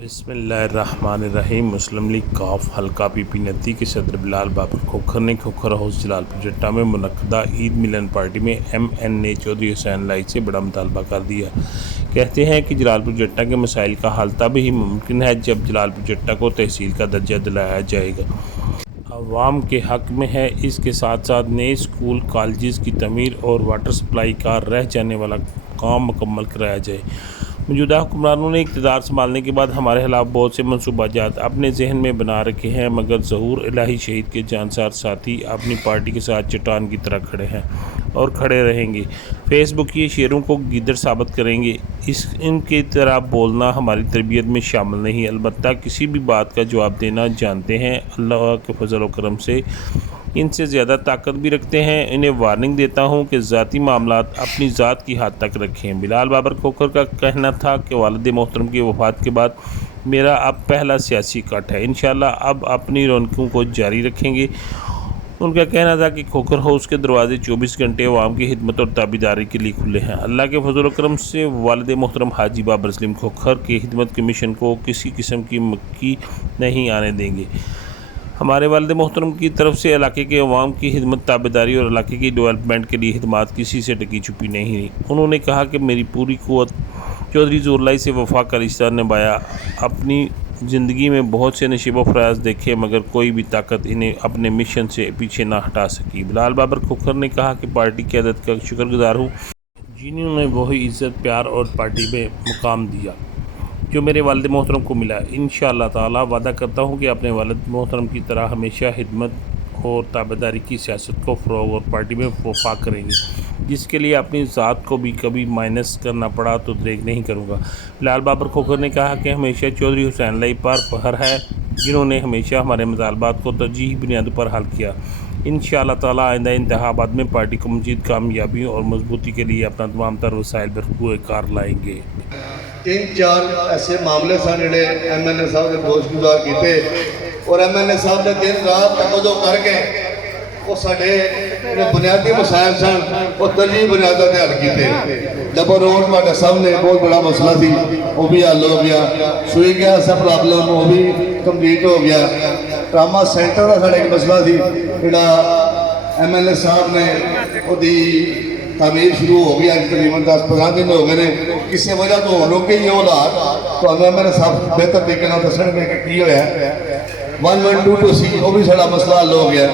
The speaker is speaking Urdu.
بسم اللہ الرحمن الرحیم۔ مسلم لیگ کاف حلقہ پی پی ندی کے صدر بلال بابر کھوکھر نے کھوکھر ہاؤس جلالپور جٹا میں منعقدہ عید ملن پارٹی میں ایم این اے چودھری حسین لائی سے بڑا مطالبہ کر دیا۔ کہتے ہیں کہ جلالپور جٹا کے مسائل کا حل تب ہی ممکن ہے جب جلالپور جٹا کو تحصیل کا درجہ دلایا جائے گا۔ عوام کے حق میں ہے۔ اس کے ساتھ ساتھ نئے اسکول کالجز کی تعمیر اور واٹر سپلائی کا رہ جانے والا کام مکمل کرایا جائے۔ موجودہ حکمرانوں نے اقتدار سنبھالنے کے بعد ہمارے خلاف بہت سے منصوبہ جات اپنے ذہن میں بنا رکھے ہیں، مگر ظہور الہی شہید کے جانسار ساتھی اپنی پارٹی کے ساتھ چٹان کی طرح کھڑے ہیں اور کھڑے رہیں گے۔ فیس بک کے شیروں کو گیدڑ ثابت کریں گے۔ ان کی طرح بولنا ہماری تربیت میں شامل نہیں، البتہ کسی بھی بات کا جواب دینا جانتے ہیں۔ اللہ کے فضل و کرم سے ان سے زیادہ طاقت بھی رکھتے ہیں۔ انہیں وارننگ دیتا ہوں کہ ذاتی معاملات اپنی ذات کی حد تک رکھیں۔ بلال بابر کھوکھر کا کہنا تھا کہ والد محترم کی وفات کے بعد میرا اب پہلا سیاسی کٹ ہے، انشاءاللہ اب اپنی رونقوں کو جاری رکھیں گے۔ ان کا کہنا تھا کہ کھوکھر ہاؤس کے دروازے 24 گھنٹے عوام کی خدمت اور تابعداری کے لیے کھلے ہیں۔ اللہ کے فضل و کرم سے والد محترم حاجی بابر سلیم کھوکھر کی خدمت کے مشن کو کسی قسم کی مکی نہیں آنے دیں گے۔ ہمارے والد محترم کی طرف سے علاقے کے عوام کی خدمت، تابعداری اور علاقے کی ڈیولپمنٹ کے لیے خدمات کسی سے ڈکی چھپی نہیں رہی۔ انہوں نے کہا کہ میری پوری قوت چودھری زور لائی سے وفا کا رشتہ نبھایا۔ اپنی زندگی میں بہت سے نشیب و فراز دیکھے، مگر کوئی بھی طاقت انہیں اپنے مشن سے پیچھے نہ ہٹا سکی۔ بلال بابر کھوکھر نے کہا کہ پارٹی قیادت کا شکر گزار ہوں جنہوں نے وہی عزت، پیار اور پارٹی میں مقام دیا جو میرے والد محترم کو ملا۔ انشاءاللہ تعالی وعدہ کرتا ہوں کہ اپنے والد محترم کی طرح ہمیشہ خدمت اور تابعداری کی سیاست کو فروغ اور پارٹی میں وفا کریں گے، جس کے لیے اپنی ذات کو بھی کبھی مائنس کرنا پڑا تو دریغ نہیں کروں گا۔ بلال بابر کھوکھر نے کہا کہ ہمیشہ چودھری حسین لائی پر فخر ہے جنہوں نے ہمیشہ ہمارے مطالبات کو ترجیحی بنیادوں پر حل کیا۔ انشاءاللہ تعالی آئندہ انتخابات میں پارٹی کو مزید کامیابیوں اور مضبوطی کے لیے اپنا تمام تر وسائل بروئے کار لائیں گے۔ 3-4 ایسے معاملے سن جڑے ایم این اے صاحب نے گوش گزار کیتے اور ایم این اے صاحب نے دن رات توجہ کر کے وہ ساڈے بنیادی مسائل سن وہ ترجیحی بنیادوں تے حل کیتے۔ ڈبل روڈ تہاڈے سامنے بہت بڑا مسئلہ سی، وہ بھی حل ہو گیا۔ سوئی گیس کا پرابلم وہ بھی کمپلیٹ ہو گیا۔ ٹراما سینٹر کا ساڈا ایک مسئلہ سی جڑا ایم این اے صاحب نے وہی تعمیر شروع ہو گیا، تقریباً 10-15 دن ہو گئے ہیں۔ کسی وجہ تو روکے ہی وہ حالات تو ہمیں میرے صاحب بہتر طریقے نال دسن گے کہ کی ہوا ہے۔ 112 سی وہ بھی سارا مسئلہ حل ہو گیا۔